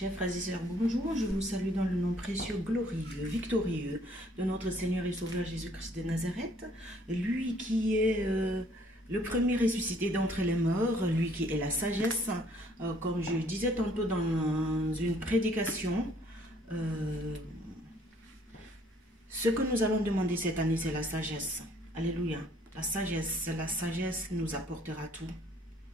Chers frères et sœurs, bonjour, je vous salue dans le nom précieux, glorieux, victorieux de notre Seigneur et Sauveur Jésus-Christ de Nazareth, lui qui est le premier ressuscité d'entre les morts, lui qui est la sagesse, comme je disais tantôt dans une prédication, ce que nous allons demander cette année, c'est la sagesse. Alléluia. La sagesse nous apportera tout.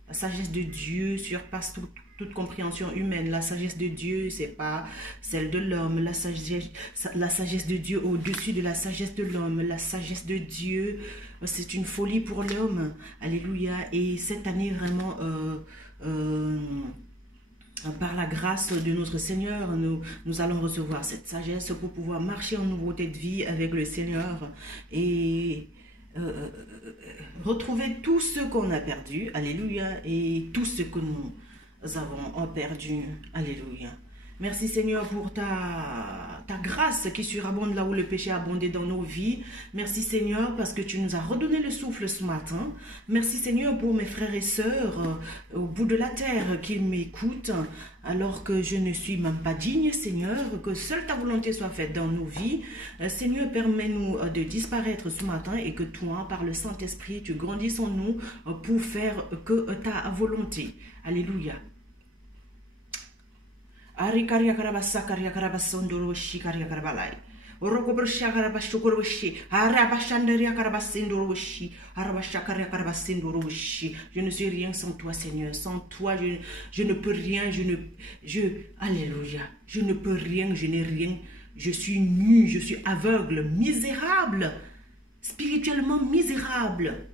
La sagesse de Dieu surpasse toute compréhension humaine. La sagesse de Dieu, c'est pas celle de l'homme. La sagesse de Dieu au-dessus de la sagesse de l'homme. La sagesse de Dieu, c'est une folie pour l'homme. Alléluia. Et cette année, vraiment, par la grâce de notre Seigneur, nous allons recevoir cette sagesse pour pouvoir marcher en nouveauté de vie avec le Seigneur et retrouver tout ce qu'on a perdu, alléluia, et tout ce que nous avons perdu, alléluia. Merci Seigneur pour ta grâce qui surabonde là où le péché a abondé dans nos vies. Merci Seigneur parce que tu nous as redonné le souffle ce matin. Merci Seigneur pour mes frères et sœurs au bout de la terre qui m'écoutent alors que je ne suis même pas digne Seigneur. Que seule ta volonté soit faite dans nos vies. Seigneur, permets-nous de disparaître ce matin et que toi, par le Saint-Esprit, tu grandisses en nous pour faire que ta volonté. Alléluia. Arikaria karabasa karia karabasondoro shi karia karabalai. Orokobrsha karabashukoro shi. Arabashandaria karabasindoro shi. Arabashakaria karabasindoro shi. Je ne suis rien sans toi, Seigneur. Sans toi, je ne peux rien. Alléluia. Je ne peux rien, je n'ai rien. Je suis nu, je suis aveugle, misérable. Spirituellement misérable.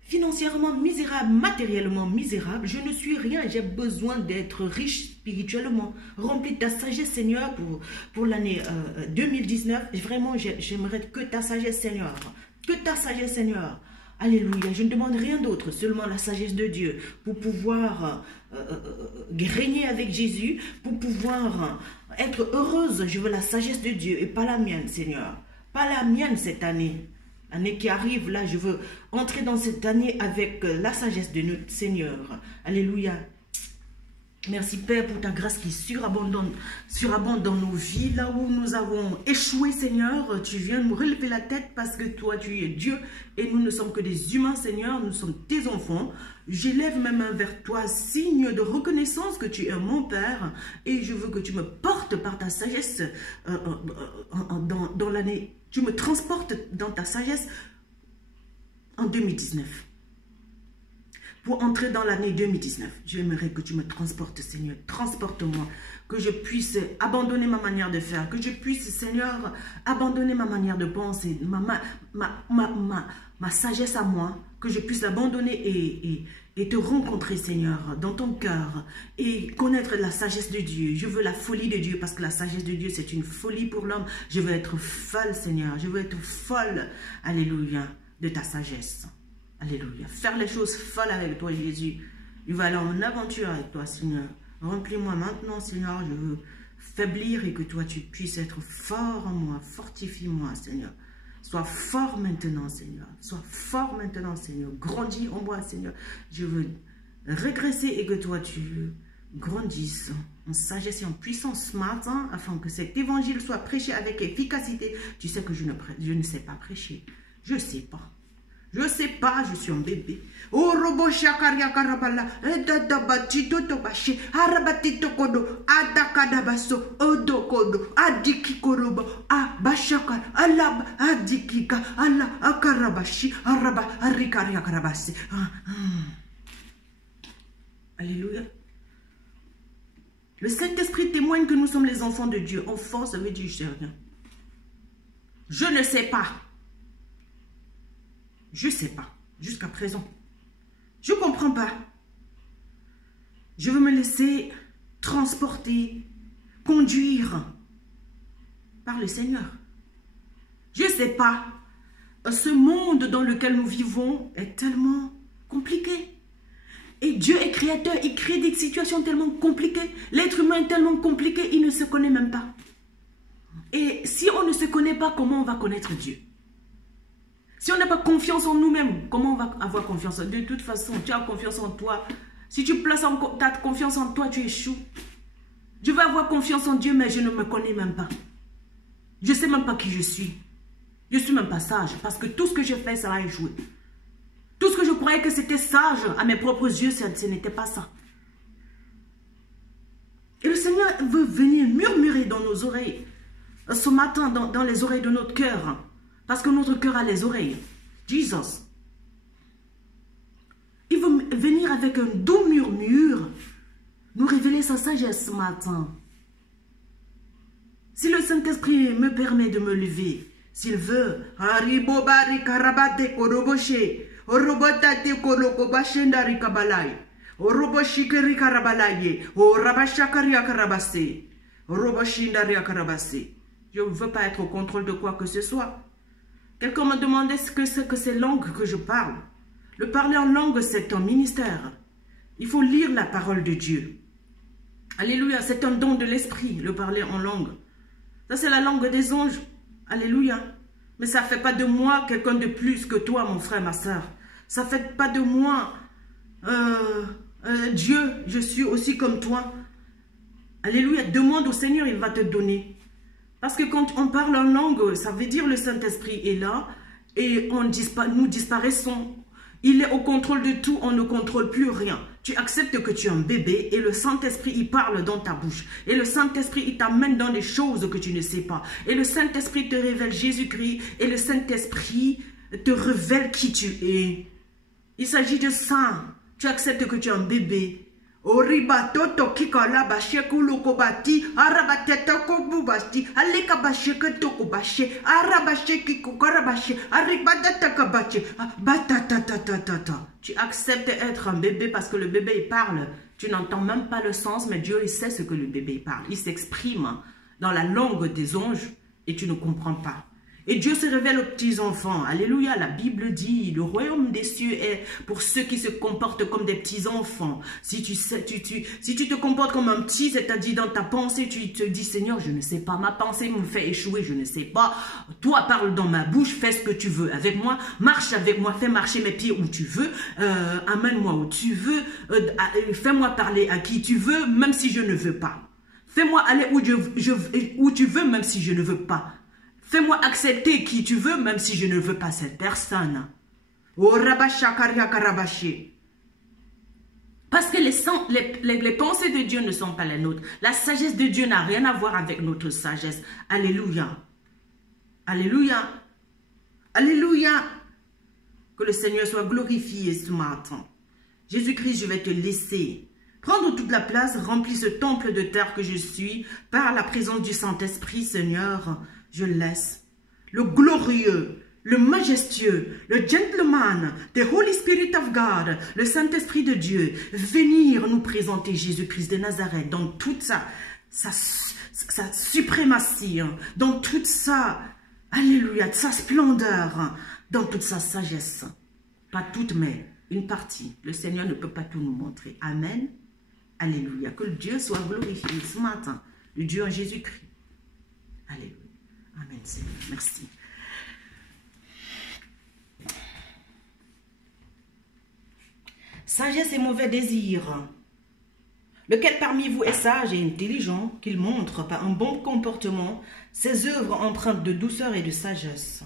Financièrement misérable, matériellement misérable, je ne suis rien, j'ai besoin d'être riche spirituellement, rempli de ta sagesse Seigneur pour l'année 2019, et vraiment j'aimerais que ta sagesse Seigneur, alléluia, je ne demande rien d'autre, seulement la sagesse de Dieu, pour pouvoir régner avec Jésus, pour pouvoir être heureuse, je veux la sagesse de Dieu et pas la mienne Seigneur, pas la mienne cette année. L'année qui arrive, là, je veux entrer dans cette année avec la sagesse de notre Seigneur. Alléluia. Merci Père pour ta grâce qui surabonde dans nos vies. Là où nous avons échoué, Seigneur, tu viens nous relever la tête parce que toi, tu es Dieu et nous ne sommes que des humains, Seigneur. Nous sommes tes enfants. J'élève mes mains vers toi, signe de reconnaissance que tu es mon Père. Et je veux que tu me portes par ta sagesse dans l'année. Tu me transportes dans ta sagesse en 2019. Pour entrer dans l'année 2019, j'aimerais que tu me transportes, Seigneur. Transporte-moi, que je puisse abandonner ma manière de faire, que je puisse, Seigneur, abandonner ma manière de penser, ma sagesse à moi, que je puisse l'abandonner et te rencontrer, Seigneur, dans ton cœur et connaître la sagesse de Dieu. Je veux la folie de Dieu parce que la sagesse de Dieu, c'est une folie pour l'homme. Je veux être folle, Seigneur. Je veux être folle, alléluia, de ta sagesse. Alléluia. Faire les choses folles avec toi, Jésus. Je veux aller en aventure avec toi, Seigneur. Remplis-moi maintenant, Seigneur. Je veux faiblir et que toi, tu puisses être fort en moi. Fortifie-moi, Seigneur. Sois fort maintenant, Seigneur. Sois fort maintenant, Seigneur. Grandis en moi, Seigneur. Je veux régresser et que toi, tu grandisses en sagesse et en puissance ce matin afin que cet évangile soit prêché avec efficacité. Tu sais que je ne sais pas prêcher. Je ne sais pas. Je ne sais pas, je suis un bébé. Oh, robo shakaria karabala, edadabatito tobashi, arabatito kodo, adakadabaso, odokodo, adikikoroba, abashaka, alab, adikika, ala, akarabashi, araba, arikaria karabasi. Alléluia. Le Saint-Esprit témoigne que nous sommes les enfants de Dieu. Enfant, ça veut dire je sais rien. Je ne sais pas. Je ne sais pas, jusqu'à présent. Je ne comprends pas. Je veux me laisser transporter, conduire par le Seigneur. Je ne sais pas. Ce monde dans lequel nous vivons est tellement compliqué. Et Dieu est créateur, il crée des situations tellement compliquées. L'être humain est tellement compliqué, il ne se connaît même pas. Et si on ne se connaît pas, comment on va connaître Dieu? Si on n'a pas confiance en nous-mêmes, comment on va avoir confiance? De toute façon, tu as confiance en toi. Si tu places ta confiance en toi, tu échoues. Je vais avoir confiance en Dieu, mais je ne me connais même pas. Je ne sais même pas qui je suis. Je ne suis même pas sage, parce que tout ce que je fais, ça a échoué. Tout ce que je croyais que c'était sage à mes propres yeux, ce n'était pas ça. Et le Seigneur veut venir murmurer dans nos oreilles, ce matin, dans les oreilles de notre cœur, parce que notre cœur a les oreilles. Jesus. Il veut venir avec un doux murmure, nous révéler sa sagesse ce matin. Si le Saint-Esprit me permet de me lever, s'il veut, je ne veux pas être au contrôle de quoi que ce soit. Quelqu'un me demandait ce que c'est que ces langues que je parle. Le parler en langue, c'est un ministère. Il faut lire la parole de Dieu. Alléluia, c'est un don de l'esprit, le parler en langue. Ça, c'est la langue des anges. Alléluia. Mais ça ne fait pas de moi quelqu'un de plus que toi, mon frère, ma soeur. Ça ne fait pas de moi Dieu, je suis aussi comme toi. Alléluia. Demande au Seigneur, il va te donner. Parce que quand on parle en langue, ça veut dire le Saint-Esprit est là et nous disparaissons. Il est au contrôle de tout, on ne contrôle plus rien. Tu acceptes que tu es un bébé et le Saint-Esprit, il parle dans ta bouche. Et le Saint-Esprit, il t'amène dans des choses que tu ne sais pas. Et le Saint-Esprit te révèle Jésus-Christ et le Saint-Esprit te révèle qui tu es. Il s'agit de ça. Tu acceptes que tu es un bébé. Oribato kikala basheku lokobati arabateta kobubasti aleka basheke tokobashe arabasheki kokarabashe aribadata kabache batata. Tu acceptes d'être un bébé parce que le bébé il parle. Tu n'entends même pas le sens, mais Dieu il sait ce que le bébé parle. Il s'exprime dans la langue des anges et tu ne comprends pas. Et Dieu se révèle aux petits-enfants. Alléluia, la Bible dit, le royaume des cieux est pour ceux qui se comportent comme des petits-enfants. Si tu te comportes comme un petit, c'est-à-dire dans ta pensée, tu te dis, Seigneur, je ne sais pas, ma pensée me fait échouer, je ne sais pas. Toi, parle dans ma bouche, fais ce que tu veux avec moi, marche avec moi, fais marcher mes pieds où tu veux, amène-moi où tu veux, fais-moi parler à qui tu veux, même si je ne veux pas. Fais-moi aller où tu veux, même si je ne veux pas. Fais-moi accepter qui tu veux, même si je ne veux pas cette personne. Parce que les pensées de Dieu ne sont pas les nôtres. La sagesse de Dieu n'a rien à voir avec notre sagesse. Alléluia. Alléluia. Alléluia. Que le Seigneur soit glorifié ce matin. Jésus-Christ, je vais te laisser prendre toute la place, remplis ce temple de terre que je suis, par la présence du Saint-Esprit, Seigneur. Je laisse le glorieux, le majestueux, le gentleman, the Holy Spirit of God, le Saint-Esprit de Dieu, venir nous présenter Jésus-Christ de Nazareth dans toute sa suprématie, dans toute sa, alléluia, sa splendeur, dans toute sa sagesse. Pas toute, mais une partie. Le Seigneur ne peut pas tout nous montrer. Amen. Alléluia. Que Dieu soit glorifié ce matin. Le Dieu en Jésus-Christ. Alléluia. Amen, Seigneur. Merci. Sagesse et mauvais désir. Lequel parmi vous est sage et intelligent, qu'il montre par un bon comportement ses œuvres empreintes de douceur et de sagesse.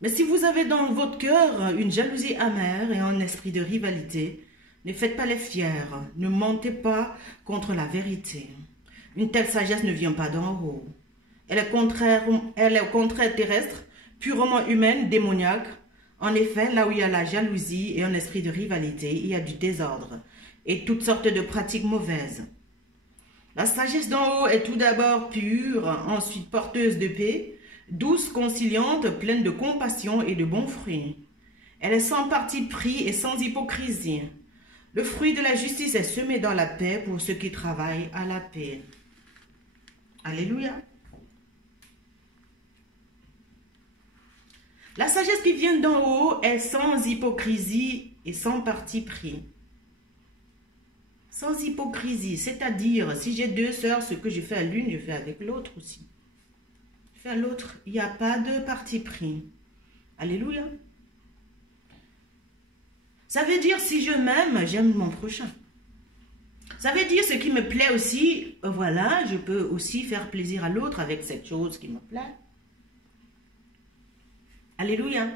Mais si vous avez dans votre cœur une jalousie amère et un esprit de rivalité, ne faites pas les fiers, ne mentez pas contre la vérité. Une telle sagesse ne vient pas d'en haut. Elle est au contraire terrestre, purement humaine, démoniaque. En effet, là où il y a la jalousie et un esprit de rivalité, il y a du désordre et toutes sortes de pratiques mauvaises. La sagesse d'en haut est tout d'abord pure, ensuite porteuse de paix, douce, conciliante, pleine de compassion et de bons fruits. Elle est sans parti pris et sans hypocrisie. Le fruit de la justice est semé dans la paix pour ceux qui travaillent à la paix. Alléluia. La sagesse qui vient d'en haut est sans hypocrisie et sans parti pris. Sans hypocrisie, c'est-à-dire, si j'ai deux sœurs, ce que je fais à l'une, je fais avec l'autre aussi. Je fais à l'autre, il n'y a pas de parti pris. Alléluia. Ça veut dire, si je m'aime, j'aime mon prochain. Ça veut dire ce qui me plaît aussi, voilà, je peux aussi faire plaisir à l'autre avec cette chose qui me plaît. Alléluia.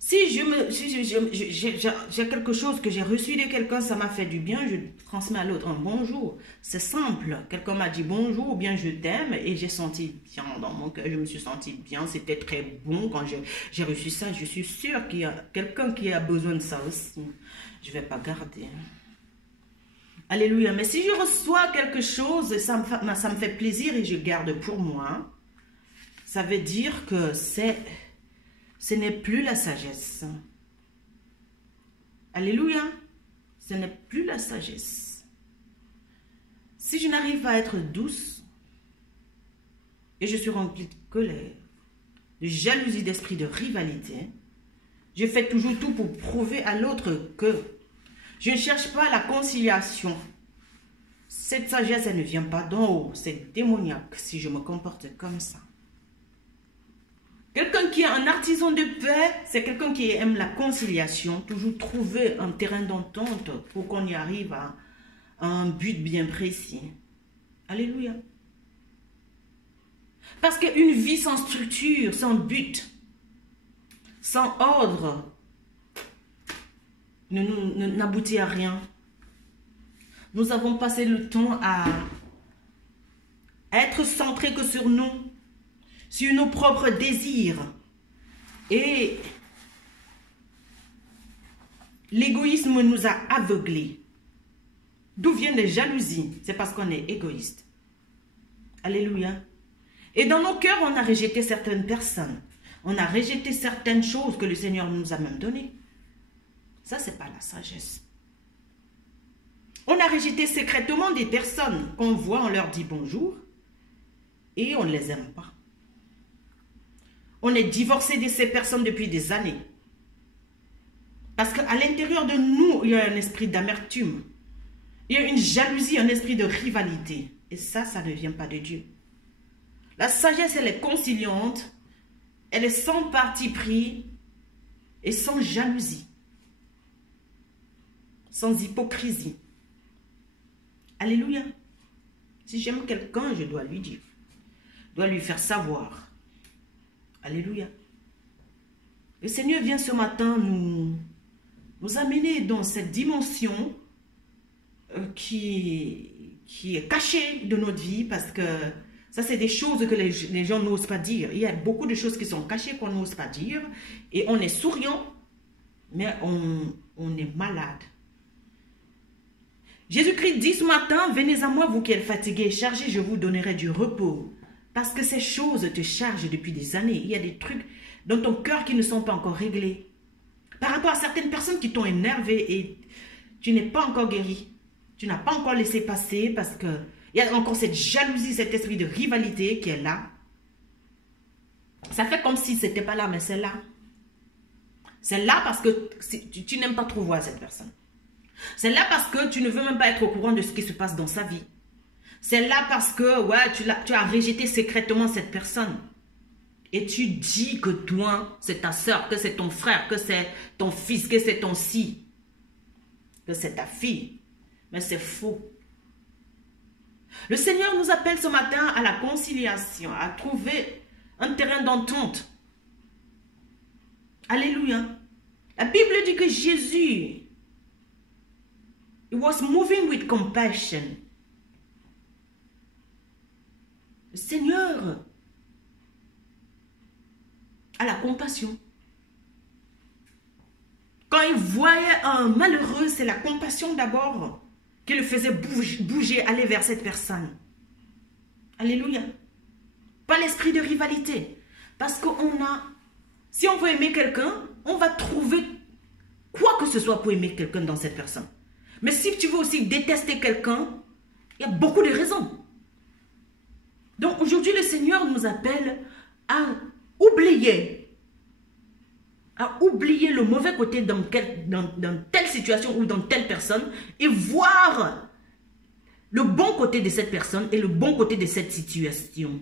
Si j'ai quelque chose que j'ai reçu de quelqu'un, ça m'a fait du bien, je transmets à l'autre un bonjour. C'est simple. Quelqu'un m'a dit bonjour ou bien je t'aime et j'ai senti bien dans mon cœur, je me suis senti bien, c'était très bon quand j'ai reçu ça. Je suis sûre qu'il y a quelqu'un qui a besoin de ça aussi. Je ne vais pas garder. Alléluia. Mais si je reçois quelque chose, ça me fait plaisir et je garde pour moi, ça veut dire que ce n'est plus la sagesse. Alléluia. Ce n'est plus la sagesse. Si je n'arrive pas à être douce et je suis remplie de colère, de jalousie, d'esprit de rivalité, je fais toujours tout pour prouver à l'autre que je ne cherche pas la conciliation. Cette sagesse, elle ne vient pas d'en haut. C'est démoniaque si je me comporte comme ça. Quelqu'un qui est un artisan de paix, c'est quelqu'un qui aime la conciliation, toujours trouver un terrain d'entente pour qu'on y arrive à un but bien précis. Alléluia. Parce qu'une vie sans structure, sans but, sans ordre, n'aboutit à rien. Nous avons passé le temps à être centrés que sur nous, sur nos propres désirs. Et l'égoïsme nous a aveuglés. D'où viennent les jalousies? C'est parce qu'on est égoïste. Alléluia. Et dans nos cœurs, on a rejeté certaines personnes. On a rejeté certaines choses que le Seigneur nous a même données. Ça, c'est pas la sagesse. On a rejeté secrètement des personnes qu'on voit, on leur dit bonjour et on ne les aime pas. On est divorcé de ces personnes depuis des années. Parce qu'à l'intérieur de nous, il y a un esprit d'amertume. Il y a une jalousie, un esprit de rivalité. Et ça ne vient pas de Dieu. La sagesse, elle est conciliante, elle est sans parti pris et sans jalousie. Sans hypocrisie. Alléluia. Si j'aime quelqu'un, je dois lui dire. Je dois lui faire savoir. Alléluia. Le Seigneur vient ce matin nous amener dans cette dimension qui est cachée de notre vie, parce que ça, c'est des choses que les gens n'osent pas dire. Il y a beaucoup de choses qui sont cachées qu'on n'ose pas dire. Et on est souriant, mais on est malade. Jésus-Christ dit ce matin, venez à moi, vous qui êtes fatigués et chargés, je vous donnerai du repos. Parce que ces choses te chargent depuis des années. Il y a des trucs dans ton cœur qui ne sont pas encore réglés. Par rapport à certaines personnes qui t'ont énervé et tu n'es pas encore guéri. Tu n'as pas encore laissé passer parce que il y a encore cette jalousie, cet esprit de rivalité qui est là. Ça fait comme si ce n'était pas là, mais c'est là. C'est là parce que tu n'aimes pas trop voir cette personne. C'est là parce que tu ne veux même pas être au courant de ce qui se passe dans sa vie. C'est là parce que ouais, tu as rejeté secrètement cette personne. Et tu dis que toi, c'est ta soeur, que c'est ton frère, que c'est ton fils, que c'est ton si, que c'est ta fille. Mais c'est faux. Le Seigneur nous appelle ce matin à la conciliation, à trouver un terrain d'entente. Alléluia. La Bible dit que Jésus, he was moving with compassion. Le Seigneur a la compassion. Quand il voyait un malheureux, c'est la compassion d'abord qui le faisait bouger, aller vers cette personne. Alléluia. Pas l'esprit de rivalité. Parce si on veut aimer quelqu'un, on va trouver quoi que ce soit pour aimer quelqu'un dans cette personne. Mais si tu veux aussi détester quelqu'un, il y a beaucoup de raisons. Donc aujourd'hui, le Seigneur nous appelle à oublier le mauvais côté dans telle situation ou dans telle personne et voir le bon côté de cette personne et le bon côté de cette situation.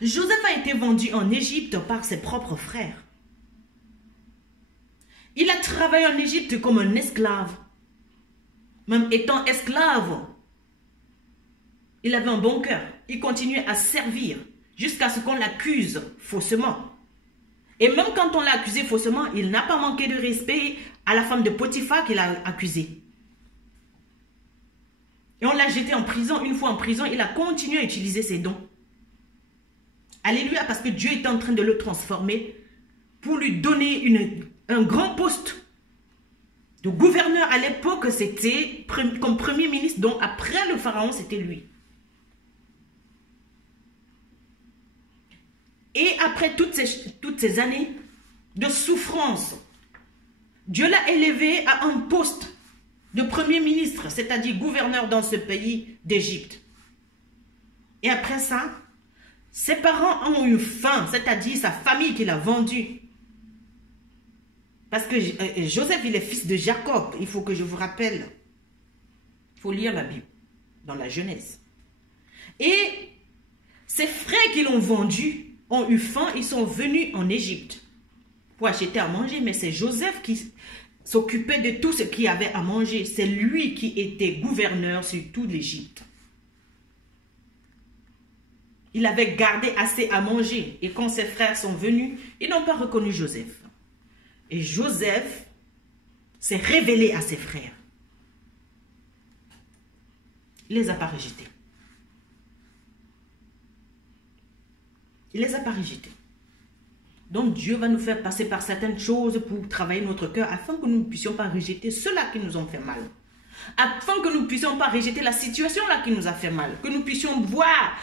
Joseph a été vendu en Égypte par ses propres frères. Il a travaillé en Égypte comme un esclave. même étant esclave, il avait un bon cœur. Il continuait à servir jusqu'à ce qu'on l'accuse faussement. Et même quand on l'a accusé faussement, il n'a pas manqué de respect à la femme de Potiphar qu'il a accusée. Et on l'a jeté en prison. Une fois en prison, il a continué à utiliser ses dons. Alléluia, parce que Dieu était en train de le transformer pour lui donner un grand poste de gouverneur. À l'époque, c'était comme premier ministre. Donc après le pharaon, c'était lui. Et après toutes ces années de souffrance, Dieu l'a élevé à un poste de premier ministre, c'est-à-dire gouverneur dans ce pays d'Égypte. Et après ça, ses parents ont eu faim, c'est-à-dire sa famille qui l'a vendu. Parce que Joseph, il est fils de Jacob, il faut que je vous rappelle. Il faut lire la Bible dans la Genèse. Et ses frères qui l'ont vendu ont eu faim, ils sont venus en Égypte pour acheter à manger, mais c'est Joseph qui s'occupait de tout ce qu'il y avait à manger. C'est lui qui était gouverneur sur toute l'Égypte. Il avait gardé assez à manger. Et quand ses frères sont venus, ils n'ont pas reconnu Joseph. Et Joseph s'est révélé à ses frères. Il ne les a pas rejetés. Il ne les a pas rejetés. Donc Dieu va nous faire passer par certaines choses pour travailler notre cœur afin que nous ne puissions pas rejeter ceux-là qui nous ont fait mal. Afin que nous ne puissions pas rejeter la situation-là qui nous a fait mal. Que nous puissions voir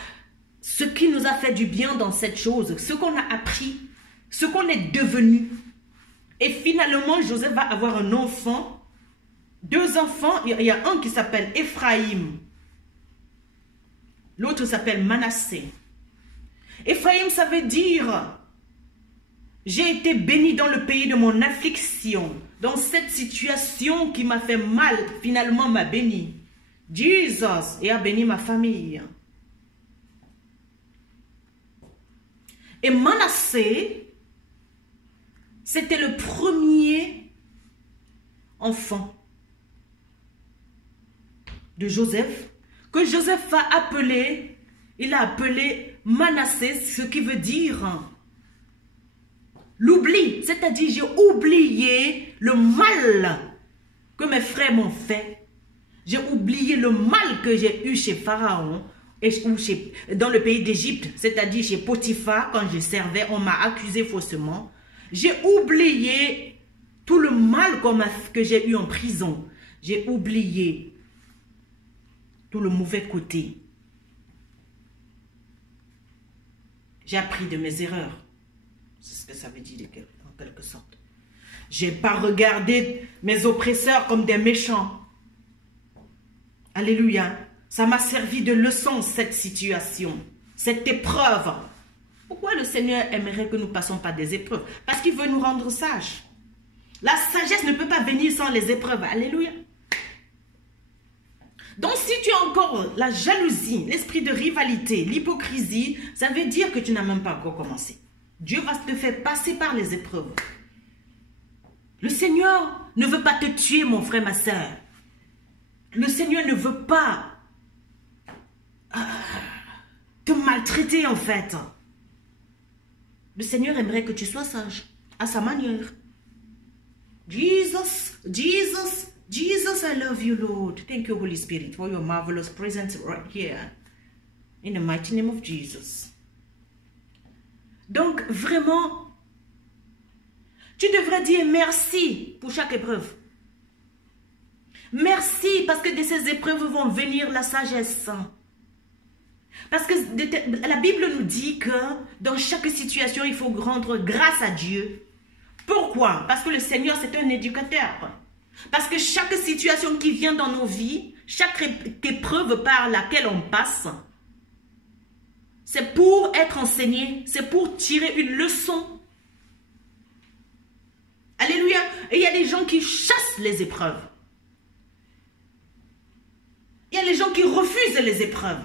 ce qui nous a fait du bien dans cette chose, ce qu'on a appris, ce qu'on est devenu. Et finalement, Joseph va avoir un enfant, 2 enfants. Il y a un qui s'appelle Ephraïm. L'autre s'appelle Manassé. Ephraïm, ça veut dire, j'ai été béni dans le pays de mon affliction. Dans cette situation qui m'a fait mal, finalement m'a béni. Jesus, et a béni ma famille. Et Manassé, c'était le premier enfant de Joseph, que Joseph a appelé, il a appelé Manassé, ce qui veut dire l'oubli, c'est-à-dire j'ai oublié le mal que mes frères m'ont fait. J'ai oublié le mal que j'ai eu chez Pharaon, dans le pays d'Égypte, c'est-à-dire chez Potiphar, quand je servais, on m'a accusé faussement. J'ai oublié tout le mal que j'ai eu en prison. J'ai oublié tout le mauvais côté. J'ai appris de mes erreurs. C'est ce que ça veut dire en quelque sorte. Je n'ai pas regardé mes oppresseurs comme des méchants. Alléluia. Ça m'a servi de leçon, cette situation, cette épreuve. Pourquoi le Seigneur aimerait que nous ne passions pas des épreuves? Parce qu'il veut nous rendre sages. La sagesse ne peut pas venir sans les épreuves. Alléluia. Donc si tu as encore la jalousie, l'esprit de rivalité, l'hypocrisie, ça veut dire que tu n'as même pas encore commencé. Dieu va te faire passer par les épreuves. Le Seigneur ne veut pas te tuer, mon frère, ma soeur. Le Seigneur ne veut pas te maltraiter, en fait. Le Seigneur aimerait que tu sois sage, à sa manière. Jesus, Jesus, Jesus, I love you, Lord. Thank you, Holy Spirit, for your marvelous presence right here. In the mighty name of Jesus. Donc, vraiment, tu devrais dire merci pour chaque épreuve. Merci parce que de ces épreuves vont venir la sagesse. Parce que la Bible nous dit que dans chaque situation, il faut rendre grâce à Dieu. Pourquoi? Parce que le Seigneur, c'est un éducateur. Parce que chaque situation qui vient dans nos vies, chaque épreuve par laquelle on passe, c'est pour être enseigné, c'est pour tirer une leçon. Alléluia. Et il y a des gens qui chassent les épreuves. Il y a des gens qui refusent les épreuves.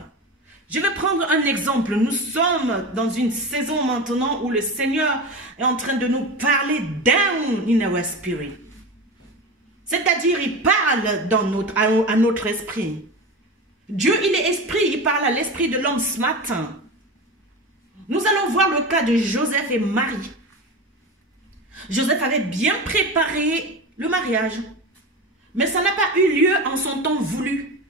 Je vais prendre un exemple. Nous sommes dans une saison maintenant où le Seigneur est en train de nous parler down in our spirit. C'est-à-dire, il parle à notre esprit. Dieu, il est esprit, il parle à l'esprit de l'homme ce matin. Nous allons voir le cas de Joseph et Marie. Joseph avait bien préparé le mariage. Mais ça n'a pas eu lieu en son temps voulu.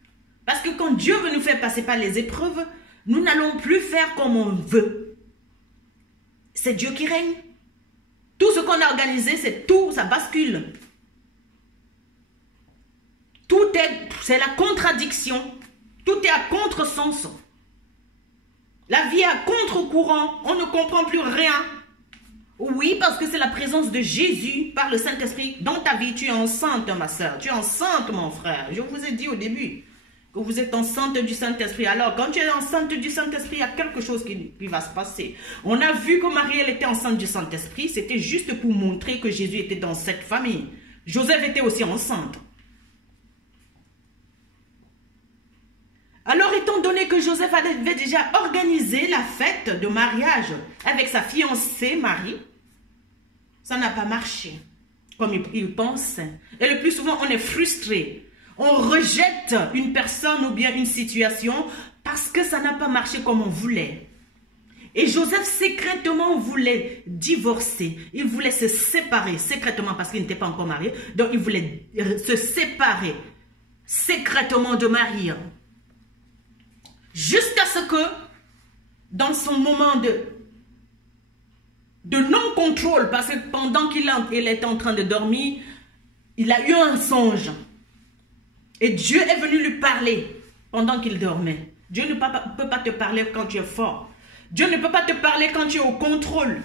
Parce que quand Dieu veut nous faire passer par les épreuves, nous n'allons plus faire comme on veut. C'est Dieu qui règne. Tout ce qu'on a organisé, c'est tout, ça bascule. C'est la contradiction. Tout est à contresens. La vie est à contre-courant. On ne comprend plus rien. Oui, parce que c'est la présence de Jésus par le Saint-Esprit dans ta vie. Tu es enceinte, ma soeur. Tu es enceinte, mon frère. Je vous ai dit au début que vous êtes enceinte du Saint-Esprit. Alors, quand tu es enceinte du Saint-Esprit, il y a quelque chose qui va se passer. On a vu que Marie, elle était enceinte du Saint-Esprit. C'était juste pour montrer que Jésus était dans cette famille. Joseph était aussi enceinte. Alors, étant donné que Joseph avait déjà organisé la fête de mariage avec sa fiancée Marie, ça n'a pas marché comme il pensait. Et le plus souvent, on est frustré. On rejette une personne ou bien une situation parce que ça n'a pas marché comme on voulait. Et Joseph secrètement voulait divorcer. Il voulait se séparer secrètement parce qu'il n'était pas encore marié. Donc, il voulait se séparer secrètement de Marie. Jusqu'à ce que, dans son moment de non-contrôle, parce que pendant qu'il était en train de dormir, il a eu un songe. Et Dieu est venu lui parler pendant qu'il dormait. Dieu ne peut pas te parler quand tu es fort. Dieu ne peut pas te parler quand tu es au contrôle.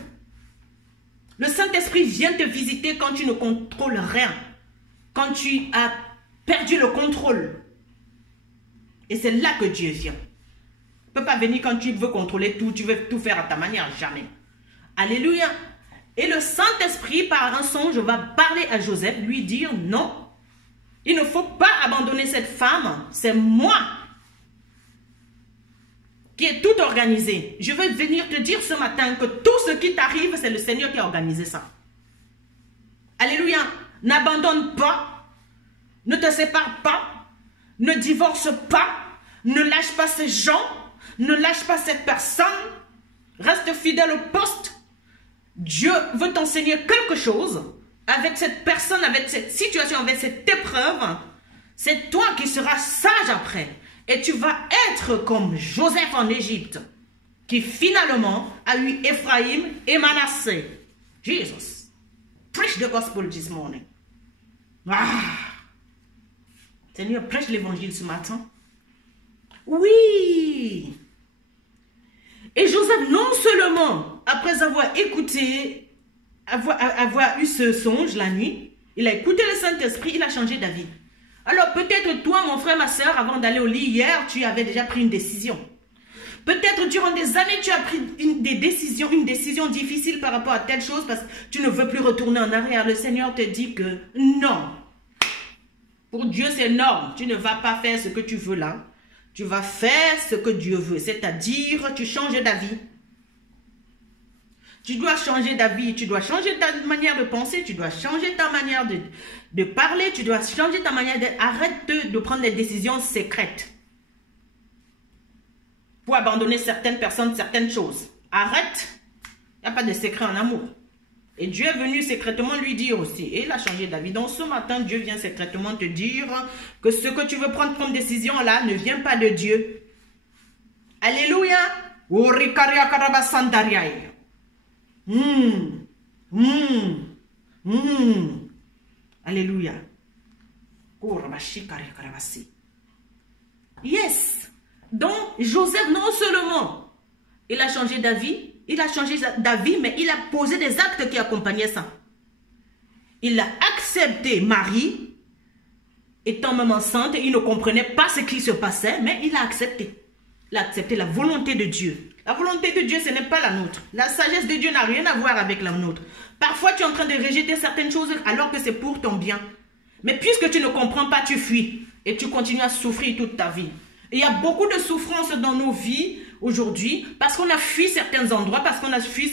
Le Saint-Esprit vient te visiter quand tu ne contrôles rien. Quand tu as perdu le contrôle. Et c'est là que Dieu vient. Il ne peut pas venir quand tu veux contrôler tout, tu veux tout faire à ta manière, jamais. Alléluia. Et le Saint-Esprit, par un songe, va parler à Joseph, lui dire non. Il ne faut pas abandonner cette femme, c'est moi qui ai tout organisé. Je vais venir te dire ce matin que tout ce qui t'arrive, c'est le Seigneur qui a organisé ça. Alléluia. N'abandonne pas, ne te sépare pas, ne divorce pas, ne lâche pas ces gens, ne lâche pas cette personne, reste fidèle au poste. Dieu veut t'enseigner quelque chose avec cette personne, avec cette situation, avec cette épreuve. C'est toi qui seras sage après. Et tu vas être comme Joseph en Égypte, qui finalement a eu Ephraim et Manassé. Jesus. Preach the gospel this morning. Ah. Seigneur, prêche l'évangile ce matin. Oui. Et Joseph, non seulement, après avoir écouté, avoir eu ce songe la nuit, il a écouté le Saint-Esprit, il a changé d'avis. Alors peut-être toi, mon frère, ma soeur, avant d'aller au lit hier, tu avais déjà pris une décision. Peut-être durant des années, tu as pris une décision difficile par rapport à telle chose parce que tu ne veux plus retourner en arrière. Le Seigneur te dit que non. Pour Dieu, c'est non. Tu ne vas pas faire ce que tu veux là. Tu vas faire ce que Dieu veut. C'est-à-dire, tu changes d'avis. Tu dois changer d'avis. Tu dois changer ta manière de penser. Tu dois changer ta manière de parler. Tu dois changer ta manière de... Arrête de prendre des décisions secrètes. Pour abandonner certaines personnes, certaines choses. Arrête. Il n'y a pas de secret en amour. Et Dieu est venu secrètement lui dire aussi. Et il a changé d'avis. Donc ce matin, Dieu vient secrètement te dire que ce que tu veux prendre comme décision là ne vient pas de Dieu. Alléluia. Alléluia. Yes. Donc Joseph, non seulement il a changé d'avis, mais il a posé des actes qui accompagnaient ça. Il a accepté Marie, étant même enceinte, il ne comprenait pas ce qui se passait, mais il a accepté. Il a accepté la volonté de Dieu. La volonté de Dieu, ce n'est pas la nôtre. La sagesse de Dieu n'a rien à voir avec la nôtre. Parfois, tu es en train de rejeter certaines choses alors que c'est pour ton bien. Mais puisque tu ne comprends pas, tu fuis et tu continues à souffrir toute ta vie. Et il y a beaucoup de souffrances dans nos vies aujourd'hui parce qu'on a fui certains endroits, parce qu'on a fui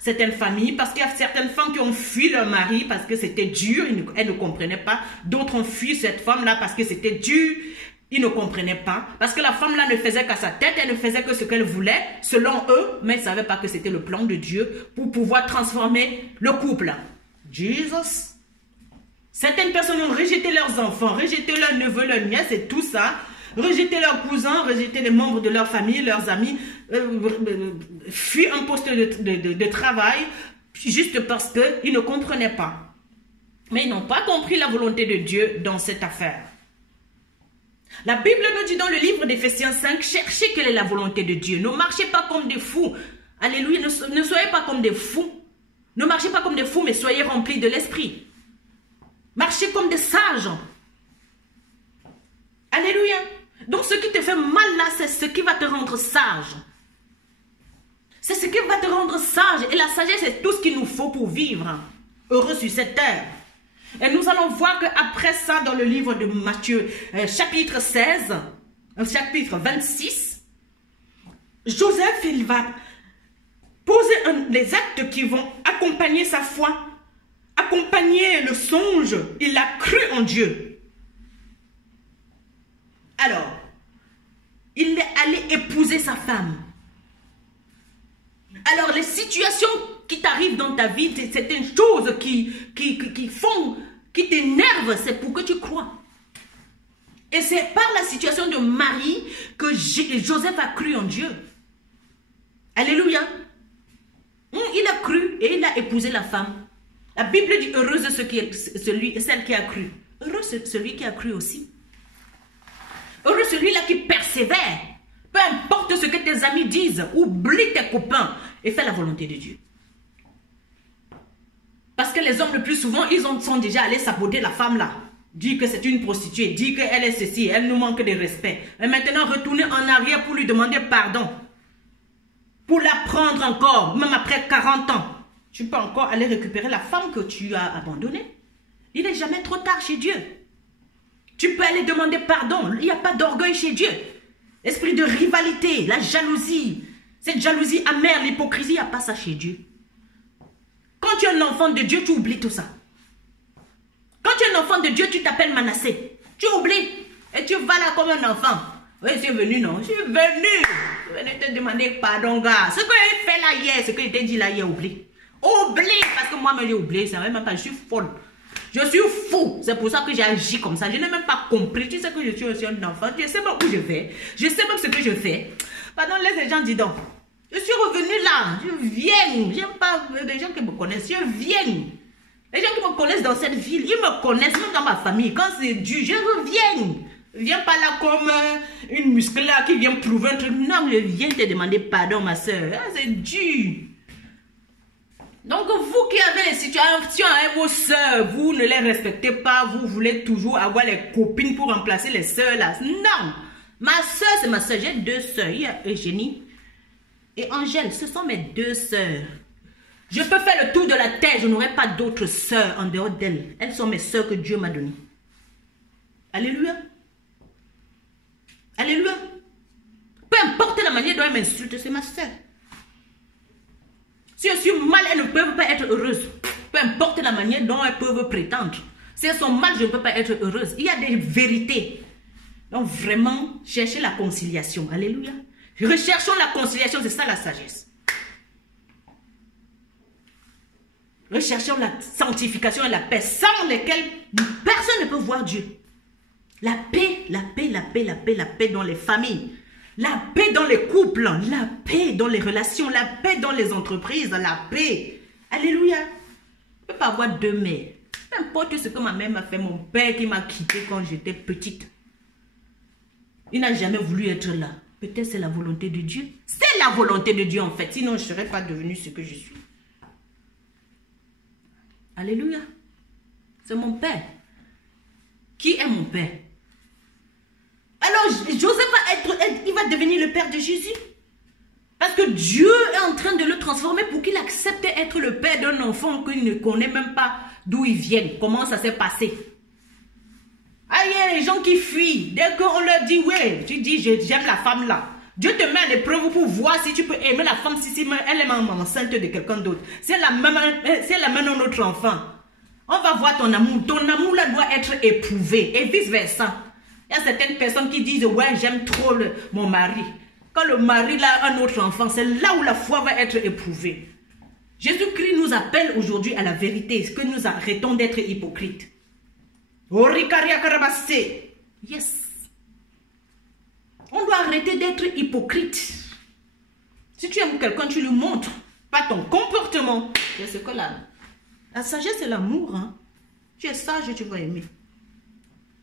certaines familles, parce qu'il y a certaines femmes qui ont fui leur mari parce que c'était dur, elles ne comprenaient pas. D'autres ont fui cette femme-là parce que c'était dur, ils ne comprenaient pas. Parce que la femme-là ne faisait qu'à sa tête, elle ne faisait que ce qu'elle voulait, selon eux, mais ils ne savaient pas que c'était le plan de Dieu pour pouvoir transformer le couple. Jesus. Certaines personnes ont rejeté leurs enfants, rejeté leurs neveux, leurs nièces et tout ça, rejeté leurs cousins, rejeté les membres de leur famille, leurs amis, fui un poste de travail juste parce qu'ils ne comprenaient pas. Mais ils n'ont pas compris la volonté de Dieu dans cette affaire. La Bible nous dit dans le livre d'Éphésiens 5, cherchez quelle est la volonté de Dieu. Ne marchez pas comme des fous. Alléluia, ne soyez pas comme des fous. Ne marchez pas comme des fous, mais soyez remplis de l'esprit. Marchez comme des sages. Alléluia. Donc ce qui te fait mal là, c'est ce qui va te rendre sage. C'est ce qui va te rendre sage. Et la sagesse, c'est tout ce qu'il nous faut pour vivre heureux sur cette terre. Et nous allons voir qu'après ça, dans le livre de Matthieu, chapitre 16, chapitre 26, Joseph, il va poser les actes qui vont accompagner sa foi, accompagner le songe. Il a cru en Dieu. Alors, il est allé épouser sa femme. Alors, les situations qui t'arrivent dans ta vie, c'est certaines choses qui t'énervent, c'est pour que tu crois. Et c'est par la situation de Marie que Joseph a cru en Dieu. Alléluia. Il a cru et il a épousé la femme. La Bible dit heureuse celle qui a cru. Heureux celui qui a cru aussi. Heureux celui-là qui persévère. Peu importe ce que tes amis disent, oublie tes copains et fais la volonté de Dieu. Parce que les hommes le plus souvent, ils sont déjà allés saboter la femme là. Dire que c'est une prostituée, dire qu'elle est ceci, elle nous manque de respect. Et maintenant retourner en arrière pour lui demander pardon. Pour la prendre encore, même après 40 ans. Tu peux encore aller récupérer la femme que tu as abandonnée. Il n'est jamais trop tard chez Dieu. Tu peux aller demander pardon. Il n'y a pas d'orgueil chez Dieu. Esprit de rivalité, la jalousie. Cette jalousie amère, l'hypocrisie, il n'y a pas ça chez Dieu. Quand tu es un enfant de Dieu, tu oublies tout ça. Quand tu es un enfant de Dieu, tu t'appelles Manassé. Tu oublies. Et tu vas là comme un enfant. Oui, je suis venu, non? Je suis venu. Je venais te demander pardon, gars. Ce que j'ai fait là hier, ce que je t'ai dit là hier, oublie. Oublie, parce que moi, j'ai oublié. Ça même pas, je suis folle. Je suis fou. C'est pour ça que j'ai agi comme ça. Je n'ai même pas compris. Tu sais que je suis aussi un enfant. Je sais pas où je vais. Je sais même ce que je fais. Pardon, laisse les gens dire donc. Je suis revenu là. Je viens. J'aime pas les gens qui me connaissent. Je viens. Les gens qui me connaissent dans cette ville, ils me connaissent même dans ma famille. Quand c'est dû, je reviens. Je viens pas là comme une muscle là qui vient prouver un truc. Non, je viens te demander pardon, ma soeur. C'est dû. Donc, vous qui avez des situations avec vos soeurs, vous ne les respectez pas, vous voulez toujours avoir les copines pour remplacer les soeurs là. Non. Ma soeur, c'est ma soeur. J'ai deux soeurs. Il y a Eugénie et Angèle. Ce sont mes deux soeurs. Je peux faire le tour de la terre. Je n'aurai pas d'autres soeurs en dehors d'elles. Elles sont mes soeurs que Dieu m'a données. Alléluia. Alléluia. Peu importe la manière dont elles m'insultent, c'est ma soeur. Si je suis mal, elles ne peuvent pas être heureuses. Peu importe la manière dont elles peuvent prétendre. Si elles sont mal, je ne peux pas être heureuse. Il y a des vérités. Donc vraiment, cherchez la conciliation. Alléluia. Recherchons la conciliation, c'est ça la sagesse. Recherchons la sanctification et la paix, sans lesquelles personne ne peut voir Dieu. La paix, la paix, la paix, la paix, la paix dans les familles. La paix dans les couples, la paix dans les relations, la paix dans les entreprises, la paix. Alléluia. Je ne peux pas avoir deux mères. Peu importe ce que ma mère m'a fait, mon père qui m'a quitté quand j'étais petite. Il n'a jamais voulu être là. Peut-être c'est la volonté de Dieu. C'est la volonté de Dieu en fait. Sinon, je ne serais pas devenue ce que je suis. Alléluia. C'est mon père. Qui est mon père? Alors, Joseph il va devenir le père de Jésus. Parce que Dieu est en train de le transformer pour qu'il accepte d'être le père d'un enfant qu'il ne connaît même pas d'où il vient, comment ça s'est passé. Ah, il y a les gens qui fuient. Dès qu'on leur dit, ouais, tu dis, j'aime la femme là. Dieu te met à l'épreuve pour voir si tu peux aimer la femme, si elle est enceinte de quelqu'un d'autre. Si elle amène un autre enfant, on va voir ton amour. Ton amour là doit être éprouvé et vice versa. Il y a certaines personnes qui disent, ouais, j'aime trop mon mari. Quand le mari a un autre enfant, c'est là où la foi va être éprouvée. Jésus-Christ nous appelle aujourd'hui à la vérité, que nous arrêtons d'être hypocrites. Yes. On doit arrêter d'être hypocrite. Si tu aimes quelqu'un, tu lui montres, pas ton comportement. C'est ce que la sagesse, c'est l'amour. Hein? Tu es sage, tu vas aimer.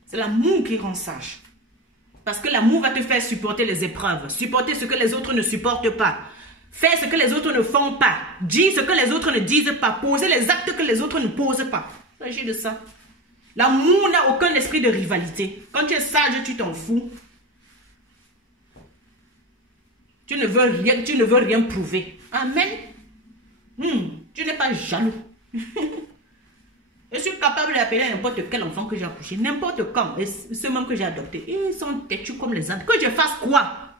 C'est l'amour qui rend sage. Parce que l'amour va te faire supporter les épreuves, supporter ce que les autres ne supportent pas, faire ce que les autres ne font pas, dire ce que les autres ne disent pas, poser les actes que les autres ne posent pas. Il s'agit de ça. L'amour n'a aucun esprit de rivalité. Quand tu es sage, tu t'en fous. Tu ne veux rien prouver. Amen. Tu n'es pas jaloux. Je suis capable d'appeler n'importe quel enfant que j'ai accouché, n'importe quand, et ceux même que j'ai adoptés. Ils sont têtus comme les ânes. Que je fasse quoi?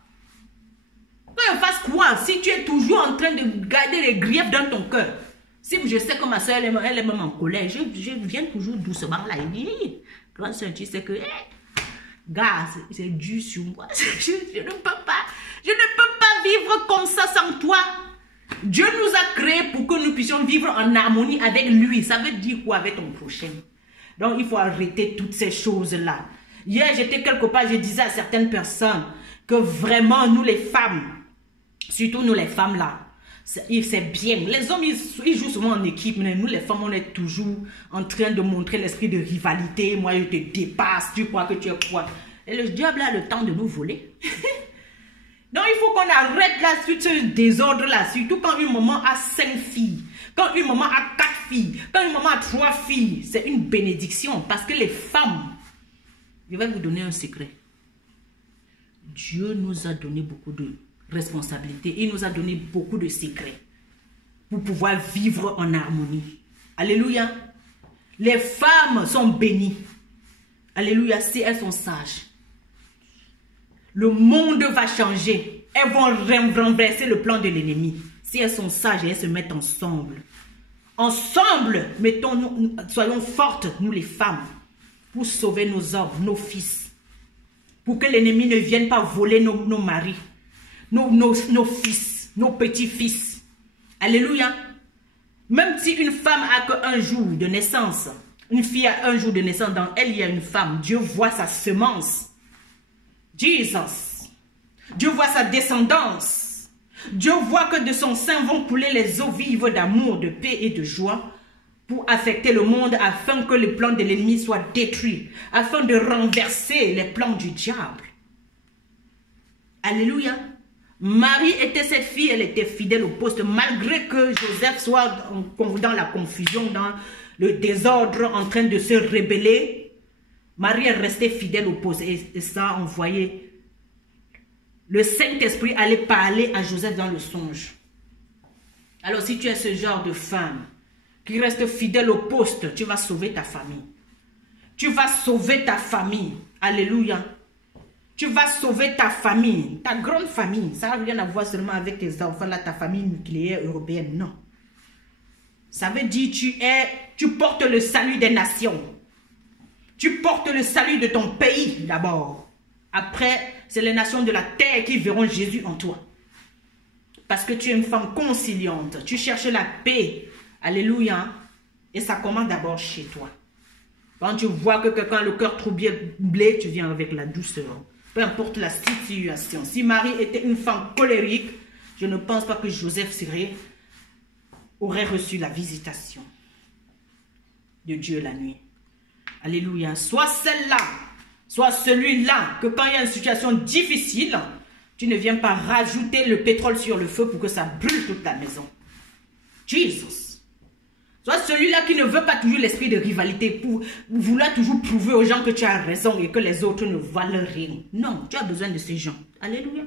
Que je fasse quoi? Si tu es toujours en train de garder les griefs dans ton cœur. Si je sais que ma soeur, elle est même en colère, je viens toujours doucement là. Il dit, grande soeur, tu sais que, gars, c'est dur sur moi. Je ne peux pas. Je ne peux pas vivre comme ça sans toi. Dieu nous a créés pour que nous puissions vivre en harmonie avec lui. Ça veut dire quoi avec ton prochain? Donc, il faut arrêter toutes ces choses-là. Hier, j'étais quelque part, je disais à certaines personnes que vraiment, nous les femmes, surtout nous les femmes là, c'est bien. Les hommes, ils jouent souvent en équipe, mais nous les femmes, on est toujours en train de montrer l'esprit de rivalité. Moi, je te dépasse, tu crois que tu es quoi? Et le diable a le temps de nous voler. Donc, il faut qu'on arrête là, ce désordre-là, surtout quand une maman a 5 filles, quand une maman a 4 filles, quand une maman a 3 filles. C'est une bénédiction parce que les femmes, je vais vous donner un secret. Dieu nous a donné beaucoup de responsabilités, il nous a donné beaucoup de secrets pour pouvoir vivre en harmonie. Alléluia. Les femmes sont bénies. Alléluia, si elles sont sages. Le monde va changer. Elles vont renverser le plan de l'ennemi. Si elles sont sages et elles se mettent ensemble. Ensemble, soyons fortes, nous les femmes, pour sauver nos hommes, nos fils. Pour que l'ennemi ne vienne pas voler nos maris, nos fils, nos petits-fils. Alléluia. Même si une femme a qu'un jour de naissance, une fille a un jour de naissance, dans elle il y a une femme. Dieu voit sa semence. Jesus. Dieu voit sa descendance. Dieu voit que de son sein vont couler les eaux vives d'amour, de paix et de joie pour affecter le monde afin que les plans de l'ennemi soient détruits, afin de renverser les plans du diable. Alléluia. Marie était cette fille, elle était fidèle au poste, malgré que Joseph soit dans la confusion, dans le désordre, en train de se rebeller. Marie est restée fidèle au poste. Et ça, on voyait le Saint-Esprit aller parler à Joseph dans le songe. Alors, si tu es ce genre de femme qui reste fidèle au poste, tu vas sauver ta famille. Tu vas sauver ta famille. Alléluia. Tu vas sauver ta famille, ta grande famille. Ça n'a rien à voir seulement avec tes enfants, là, ta famille nucléaire européenne. Non. Ça veut dire tu portes le salut des nations. Tu portes le salut de ton pays d'abord. Après, c'est les nations de la terre qui verront Jésus en toi. Parce que tu es une femme conciliante. Tu cherches la paix. Alléluia. Et ça commence d'abord chez toi. Quand tu vois que quelqu'un a le cœur troublé, tu viens avec la douceur. Peu importe la situation. Si Marie était une femme colérique, je ne pense pas que Joseph aurait reçu la visitation de Dieu la nuit. Alléluia. Soit celle-là, soit celui-là, que quand il y a une situation difficile, tu ne viens pas rajouter le pétrole sur le feu pour que ça brûle toute la maison. Jesus. Soit celui-là qui ne veut pas toujours l'esprit de rivalité pour vouloir toujours prouver aux gens que tu as raison et que les autres ne valent rien. Non, tu as besoin de ces gens. Alléluia.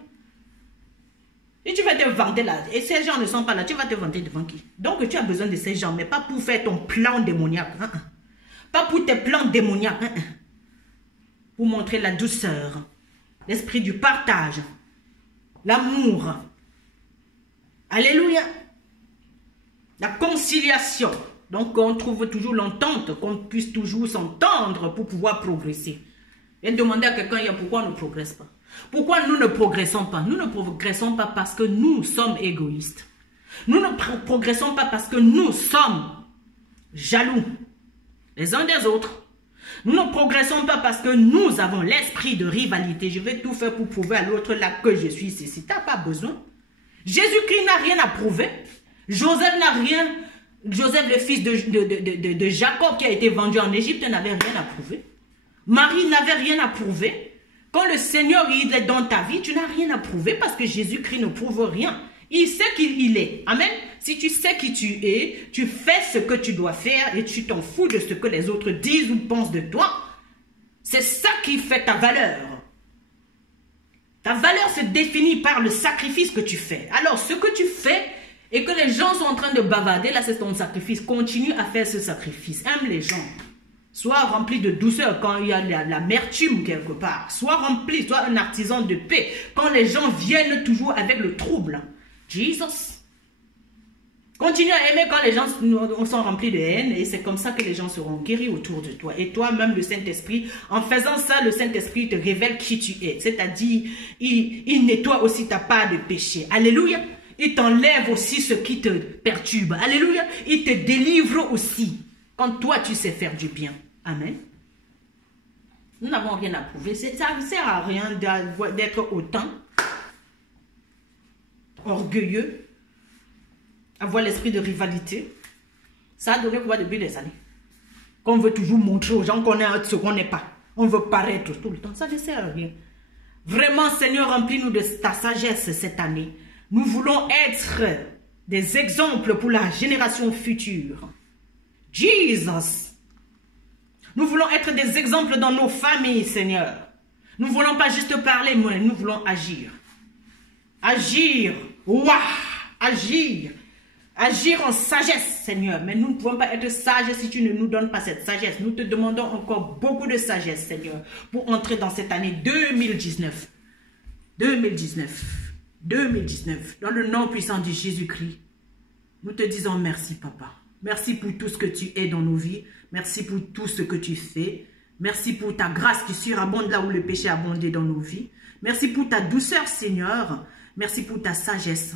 Et tu vas te vanter là. Et ces gens ne sont pas là. Tu vas te vanter devant qui? Donc tu as besoin de ces gens, mais pas pour faire ton plan démoniaque. Pas pour tes plans démoniaques. Pour montrer la douceur, l'esprit du partage. l'amour. Alléluia. La conciliation. Donc, on trouve toujours l'entente, qu'on puisse toujours s'entendre pour pouvoir progresser. Et demander à quelqu'un pourquoi on ne progresse pas. Pourquoi nous ne progressons pas? Nous ne progressons pas parce que nous sommes égoïstes. Nous ne progressons pas parce que nous sommes jaloux les uns des autres. Nous ne progressons pas parce que nous avons l'esprit de rivalité. Je vais tout faire pour prouver à l'autre là que je suis ici. Tu n'as pas besoin. Jésus-Christ n'a rien à prouver. Joseph n'a rien. Joseph, le fils de Jacob qui a été vendu en Égypte, n'avait rien à prouver. Marie n'avait rien à prouver. Quand le Seigneur il est dans ta vie, tu n'as rien à prouver parce que Jésus-Christ ne prouve rien. Il sait qui il est. Amen. Si tu sais qui tu es, tu fais ce que tu dois faire et tu t'en fous de ce que les autres disent ou pensent de toi. C'est ça qui fait ta valeur. Ta valeur se définit par le sacrifice que tu fais. Alors, ce que tu fais et que les gens sont en train de bavarder, là, c'est ton sacrifice. Continue à faire ce sacrifice. Aime les gens. Sois rempli de douceur quand il y a l'amertume quelque part. Sois rempli, sois un artisan de paix. Quand les gens viennent toujours avec le trouble. Jesus. Continue à aimer quand les gens sont remplis de haine. Et c'est comme ça que les gens seront guéris autour de toi. Et toi-même, le Saint-Esprit, en faisant ça, le Saint-Esprit te révèle qui tu es. C'est-à-dire, il nettoie aussi ta part de péché. Alléluia. Il t'enlève aussi ce qui te perturbe. Alléluia. Il te délivre aussi. Quand toi, tu sais faire du bien. Amen. Nous n'avons rien à prouver. Ça ne sert à rien d'être autant orgueilleux, avoir l'esprit de rivalité. Ça a donné quoi depuis des années? Qu'on veut toujours montrer aux gens qu'on est ce qu'on n'est pas. On veut paraître tout le temps. Ça ne sert à rien. Vraiment, Seigneur, remplis-nous de ta sagesse cette année. Nous voulons être des exemples pour la génération future. Jesus. Nous voulons être des exemples dans nos familles, Seigneur. Nous ne voulons pas juste parler, mais nous voulons agir. Agir. Ouah. Agir. Agir en sagesse, Seigneur. Mais nous ne pouvons pas être sages si tu ne nous donnes pas cette sagesse. Nous te demandons encore beaucoup de sagesse, Seigneur, pour entrer dans cette année 2019. 2019. 2019. Dans le nom puissant de Jésus-Christ, nous te disons merci, Papa. Merci pour tout ce que tu es dans nos vies. Merci pour tout ce que tu fais. Merci pour ta grâce qui surabonde là où le péché a abondé dans nos vies. Merci pour ta douceur, Seigneur. Merci pour ta sagesse.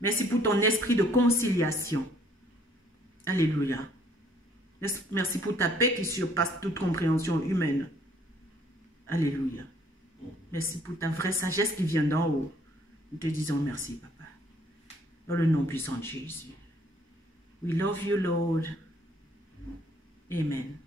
Merci pour ton esprit de conciliation. Alléluia. Merci pour ta paix qui surpasse toute compréhension humaine. Alléluia. Merci pour ta vraie sagesse qui vient d'en haut. Nous te disons merci, Papa. Dans le nom puissant de Jésus. We love you, Lord. Amen.